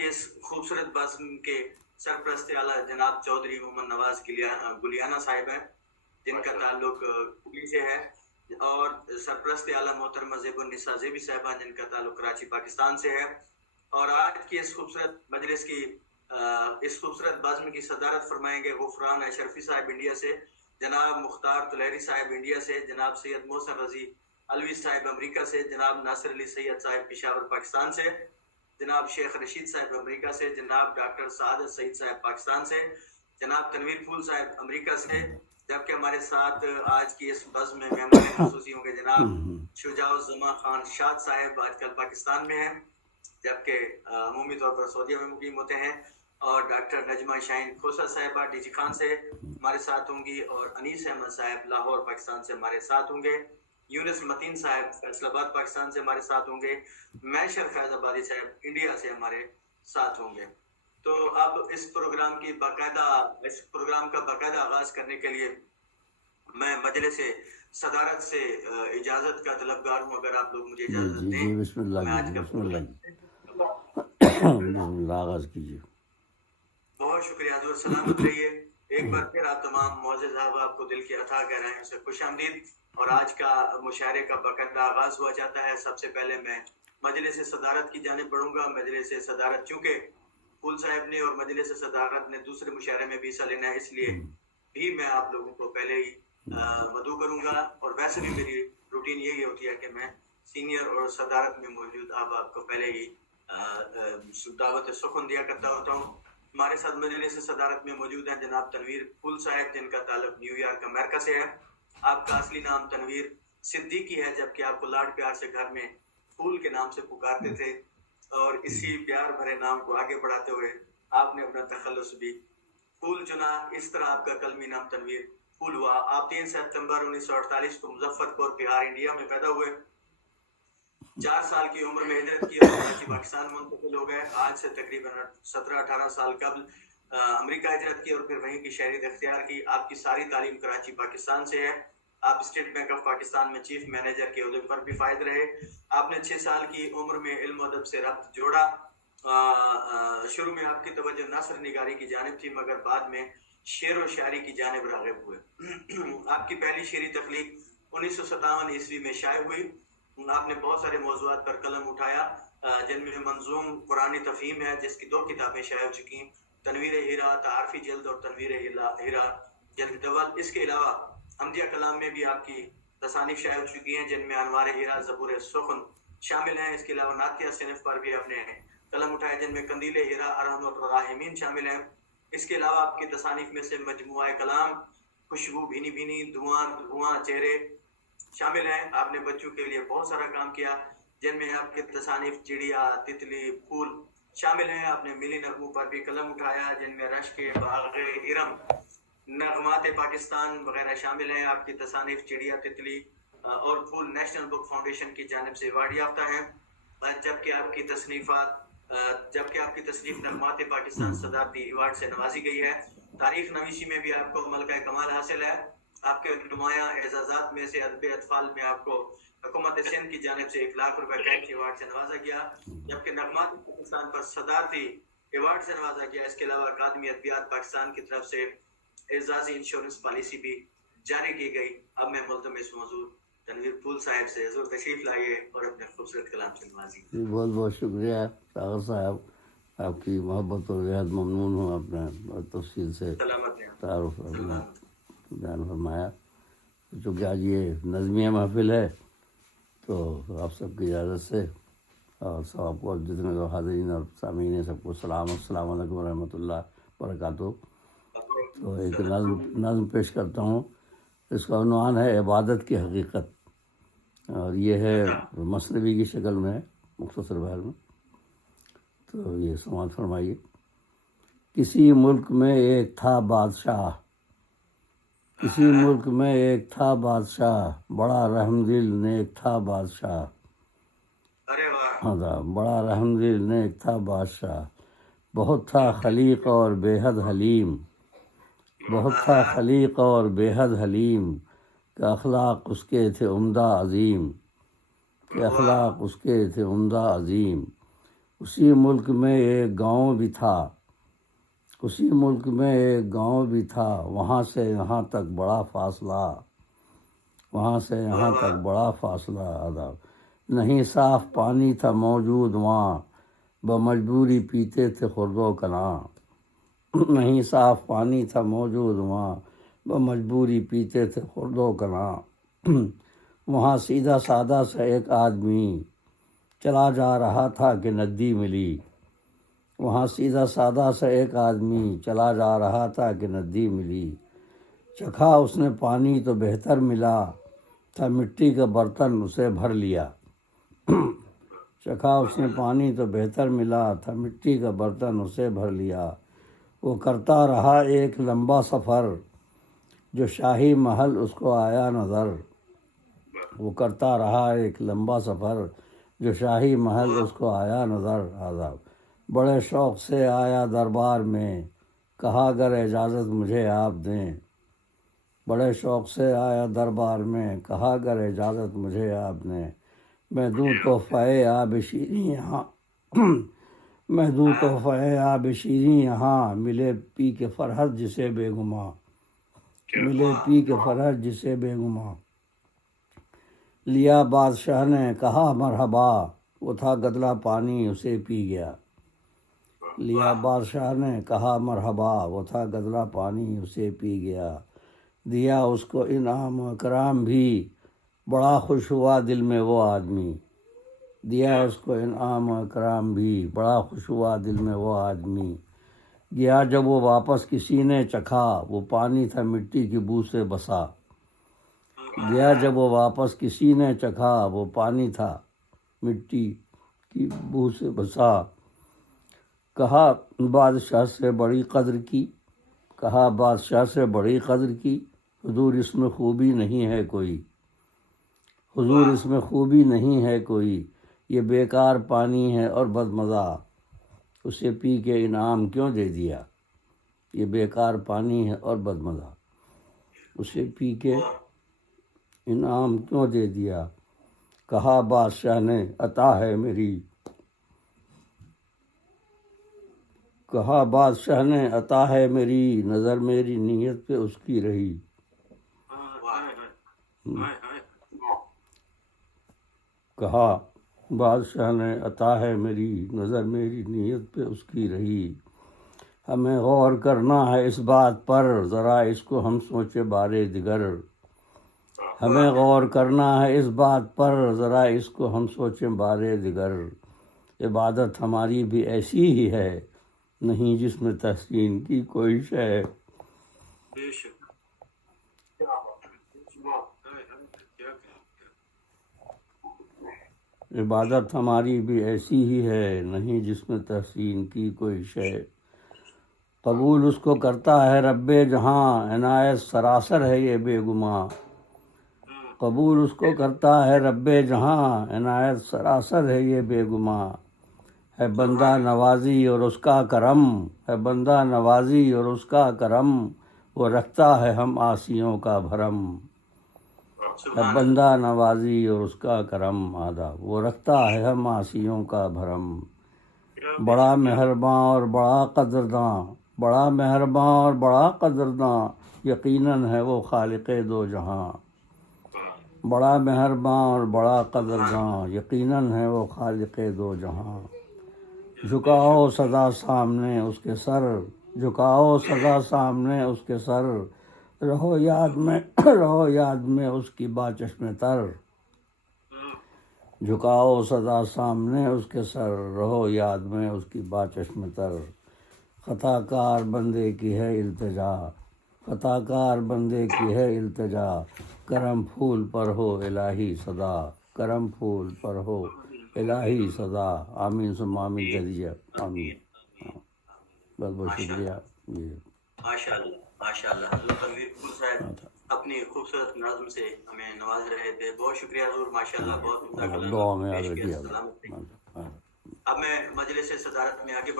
کی اس خوبصورت بزم کے سرپرست اعلیٰ جناب چودھری محمد نواز گلیانہ صاحب ہیں، جن کا تعلق کوی سے ہے، اور سرپرست اعلیٰ محترمہ زیب النساء زیبی صاحبہ جن کا تعلق کراچی پاکستان سے ہے۔ اور آج کی اس خوبصورت مجلس کی اس خوبصورت بزم کی صدارت فرمائیں گے غفران اشرفی صاحب انڈیا سے، جناب مختار طلیری صاحب انڈیا سے، جناب سید محسن رضی الوی صاحب امریکہ سے، جناب ناصر علی سید صاحب پشاور پاکستان سے، جناب شیخ رشید صاحب امریکہ سے، جناب ڈاکٹر سعادت سعید صاحب پاکستان سے، جناب تنویر پھول صاحب امریکہ سے، جبکہ ہمارے ساتھ آج کی اس بزم میں مہمان خصوصی ہوں گے جناب شجاع الزماں خان شاد صاحب، آج کل پاکستان میں ہیں جبکہ عمومی طور پر سعودیہ میں مقیم ہوتے ہیں، اور ڈاکٹر نجمہ شاہین کھوسا صاحبہ ڈی جی خان سے ہمارے ساتھ ہوں گی، اور انیس احمد صاحب لاہور پاکستان سے ہمارے ساتھ ہوں گے، یونس متین صاحب فیصل آباد پاکستان سے ہمارے ساتھ ہوں گے، میشر فیض آبادی صاحب انڈیا سے ہمارے ساتھ ہوں گے۔ تو اب اس پروگرام کا باقاعدہ آغاز کرنے کے لیے میں مجلس صدارت سے اجازت کا طلبگار ہوں، اگر آپ لوگ مجھے اجازت دیں۔ بسم اللہ آغاز کیجیے۔ بہت شکریہ حضور، سلامت رہیے۔ ایک بار پھر آپ تمام معزز احباب کو دل کی عطا کہہ رہے ہیں اسے خوش آمدید، اور آج کا مشاعرے کا باقاعدہ آغاز ہوا جاتا ہے۔ سب سے پہلے میں مجلس صدارت کی جانب بڑھوں گا۔ مجلس صدارت چونکہ پھول صاحب نے اور مجلس صدارت نے دوسرے مشاعرے میں بھی حصہ لینا ہے، اس لیے بھی میں آپ لوگوں کو پہلے ہی مدعو کروں گا، اور ویسے بھی میری روٹین یہی ہوتی ہے کہ میں سینئر اور صدارت میں موجود احباب کو پہلے ہی دعوت سخن دیا کرتا ہوتا ہوں۔ ہمارے ساتھ مجلس صدارت میں موجود ہیں جناب تنویر پھول صاحب، جن کا تعلق نیو یارک امریکہ سے ہے۔ آپ کا اصلی نام تنویر صدیقی ہے، جبکہ آپ کو لاڈ پیار سے گھر میں پھول کے نام سے پکارتے تھے، اور اسی پیار بھرے نام کو آگے بڑھاتے ہوئے آپ نے اپنا تخلص بھی پھول چنا۔ اس طرح آپ کا قلمی نام تنویر پھول ہوا۔ آپ 3 ستمبر 1948 کو مظفر پور بہار انڈیا میں پیدا ہوئے۔ 4 سال کی عمر میں ہجرت کی اور کراچی پاکستان منتقل ہو گئے۔ آج سے تقریباً 17-18 سال قبل امریکہ ہجرت کی اور پھر وہیں کی شہریت اختیار کی۔ آپ کی ساری تعلیم کراچی پاکستان سے ہے۔ آپ اسٹیٹ بینک آف پاکستان میں چیف مینیجر کے عہدے پر بھی فائز رہے۔ آپ نے 6 سال کی عمر میں علم و ادب سے ربط جوڑا۔ شروع میں آپ کی توجہ نثر نگاری کی جانب تھی، مگر بعد میں شعر و شاعری کی جانب راغب ہوئے۔ آپ کی پہلی شعری تخلیق 1957 عیسوی میں شائع ہوئی۔ آپ نے بہت سارے موضوعات پر قلم اٹھایا، جن میں منظوم قرآنی تفہیم ہے جس کی 2 کتابیں شائع ہو چکی ہیں، تنویر ہیرا تعارفی جلد اور تنویر ہیرا جلد اول۔ اس کے علاوہ حمدیہ کلام میں بھی آپ کی تصانیف شائع ہو چکی ہیں، جن میں انوار ہیرا زبور سخن شامل ہیں۔ اس کے علاوہ نعتیہ صنف پر بھی آپ نے قلم اٹھایا، جن میں قندیل ہیرا ارحمۃ الراحمین شامل ہیں۔ اس کے علاوہ آپ کی تصانیف میں سے مجموعہ کلام، خوشبو بھینی بھینی، دھواں چہرے شامل ہیں۔ آپ نے بچوں کے لیے بہت سارا کام کیا، جن میں آپ کے تصانیف چڑیا، تتلی، پھول شامل ہیں۔ آپ نے ملی نغموں پر بھی قلم اٹھایا، جن میں رشک، باغ ارم، نغمات پاکستان وغیرہ شامل ہیں۔ آپ کی تصانیف چڑیا، تتلی اور پھول نیشنل بک فاؤنڈیشن کی جانب سے ایوارڈ یافتہ ہیں، جبکہ آپ کی تصنیف نغمات پاکستان صدارتی ایوارڈ سے نوازی گئی ہے۔ تاریخ نویسی میں بھی آپ کو ملکہ کمال حاصل ہے۔ آپ کے نمایاں اعزازات میں سے ادب اطفال میں آپ کو حکومت سندھ کی جانب سے 1 لاکھ روپے کا ایوارڈ سے نوازا گیا، جبکہ نغمات پاکستان پر صدارتی ایوارڈ سے نوازا گیا۔ اس کے علاوہ اکادمی ادبیات پاکستان کی طرف سے اعزازی انشورنس پالیسی بھی جاری کی گئی۔ اب میں ملتمس موضوع تنویر پھول صاحب سے حضور تشریف لائیے اور اپنے خوبصورت کلام سے نوازیے۔ بہت بہت شکریہ طاہر صاحب، آپ کی محبت اور بہت ممنون ہوں، اپنا تفصیل سے تعارف بیان فرمایا۔ چونکہ آج یہ نظمیہ محفل ہے تو آپ سب کی اجازت سے اور سب کو جتنے لوگ حاضرین اور سامعین ہیں سب کو السلام علیکم ورحمۃ اللہ وبرکاتہ۔ تو ایک نظم پیش کرتا ہوں، اس کا عنوان ہے عبادت کی حقیقت، اور یہ ہے مثنوی کی شکل میں ہے، مختصر بحر میں، تو یہ سماعت فرمائیے۔ کسی ملک میں ایک تھا بادشاہ، کسی ملک میں ایک تھا بادشاہ، بڑا رحم دل نیک تھا بادشاہ، بڑا رحم دل نیک تھا بادشاہ، بہت تھا خلیق اور بے حد حلیم، بہت تھا خلیق اور بے حد حلیم، کہ اخلاق اس کے تھے عمدہ عظیم، کہ اخلاق اس کے تھے عمدہ عظیم، اسی ملک میں ایک گاؤں بھی تھا، اسی ملک میں ایک گاؤں بھی تھا، وہاں سے یہاں تک بڑا فاصلہ، وہاں سے یہاں تک بڑا فاصلہ آداب۔ نہیں صاف پانی تھا موجود وہاں، بمجبوری پیتے تھے خرد و کناں، نہیں صاف پانی تھا موجود وہاں، بمجبوری پیتے تھے خرد و کناں۔ وہاں سیدھا سادہ سا ایک آدمی چلا جا رہا تھا کہ ندی ملی، وہاں سیدھا سادہ سا ایک آدمی چلا جا رہا تھا کہ ندی ملی، چکھا اس نے پانی تو بہتر ملا تھا، مٹی کا برتن اسے بھر لیا، چکھا اس نے پانی تو بہتر ملا تھا، مٹی کا برتن اسے بھر لیا۔ وہ کرتا رہا ایک لمبا سفر، جو شاہی محل اس کو آیا نظر، وہ کرتا رہا ایک لمبا سفر، جو شاہی محل اس کو آیا نظر آداب۔ بڑے شوق سے آیا دربار میں، کہا اگر اجازت مجھے آپ دیں، بڑے شوق سے آیا دربار میں، کہا اگر اجازت مجھے آپ دیں، میں دوں تحفہ آب شیریں یہاں، میں دوں تحفہ آب شیریں یہاں، ملے پی کے فرحت جسے بے گماں، ملے پی کے فرحت جسے بے گماں۔ لیا بادشاہ نے کہا مرحبا، وہ تھا گدلا پانی اسے پی گیا، لیا بادشاہ نے کہا مرحبا، وہ تھا گدلا پانی اسے پی گیا۔ دیا اس کو انعام و اکرام بھی، بڑا خوش ہوا دل میں وہ آدمی، دیا اس کو انعام و اکرام بھی، بڑا خوش ہوا دل میں وہ آدمی۔ گیا جب وہ واپس کسی نے چکھا، وہ پانی تھا مٹی کی بو سے بسا، گیا جب وہ واپس کسی نے چکھا، وہ پانی تھا مٹی کی بو سے بسا۔ کہا بادشاہ سے بڑی قدر کی، کہا بادشاہ سے بڑی قدر کی، حضور اس میں خوبی نہیں ہے کوئی، حضور اس میں خوبی نہیں ہے کوئی، یہ بیکار پانی ہے اور بدمزہ، اسے پی کے انعام کیوں دے دیا، یہ بیکار پانی ہے اور بدمزہ، اسے پی کے انعام کیوں دے دیا۔ کہا بادشاہ نے عطا ہے میری، کہا بادشاہ نے عطا ہے میری، نظر میری نیت پہ اس کی رہی، کہا بادشاہ نے عطا ہے میری، نظر میری نیت پہ اس کی رہی۔ ہمیں غور کرنا ہے اس بات پر، ذرا اس کو ہم سوچے بارے دیگر، ہمیں غور کرنا ہے اس بات پر، ذرا اس کو ہم سوچیں بارے دیگر۔ عبادت ہماری بھی ایسی ہی ہے، نہیں جس میں تحسین کی کوئی شے، عبادت ہماری بھی ایسی ہی ہے، نہیں جس میں تحسین کی کوئی شے۔ قبول اس کو کرتا ہے رب جہاں، عنایت سراسر ہے یہ بے گماں، قبول اس کو کرتا ہے رب جہاں، عنایت سراسر ہے یہ بے گماں۔ ہے بندہ نوازی اور اس کا کرم، ہے بندہ نوازی اور اس کا کرم، وہ رکھتا ہے ہم آسیوں کا بھرم، ہے بندہ نوازی اور اس کا کرم آداب، وہ رکھتا ہے ہم آسیوں کا بھرم۔ بڑا مہرباں اور بڑا قدرداں، بڑا مہرباں اور بڑا قدرداں، یقیناً ہے وہ خالق دو جہاں، بڑا مہرباں اور بڑا قدرداں، یقیناً ہے وہ خالق دو جہاں۔ جھکاؤ سدا سامنے اس کے سر، جھکاؤ سدا سامنے اس کے سر، رہو یاد میں، رہو یاد میں اس کی باچشم تر، جھکاؤ سدا سامنے اس کے سر، رہو یاد میں اس کی باچشم تر۔ خطا کار بندے کی ہے التجا، خطا کار بندے کی ہے التجا، کرم پھول پر ہو الہی صدا، کرم پھول پر ہو الہی صدا۔ آمین ثم آمین کہہ دیجیے، آمین۔ بہت بہت شکریہ جی۔ ماشاء اللہ ماشاء اللہ، حضرت تنویر قبول صاحب اپنی خوبصورت نظم سے ہمیں نواز رہے تھے، بہت شکریہ حضور، ماشاء اللہ، بہت دعا میں یاد پیش کیا، رکھیے سلامت رہیے۔ آپ۔ اب میں مجلس صدارت میں آگے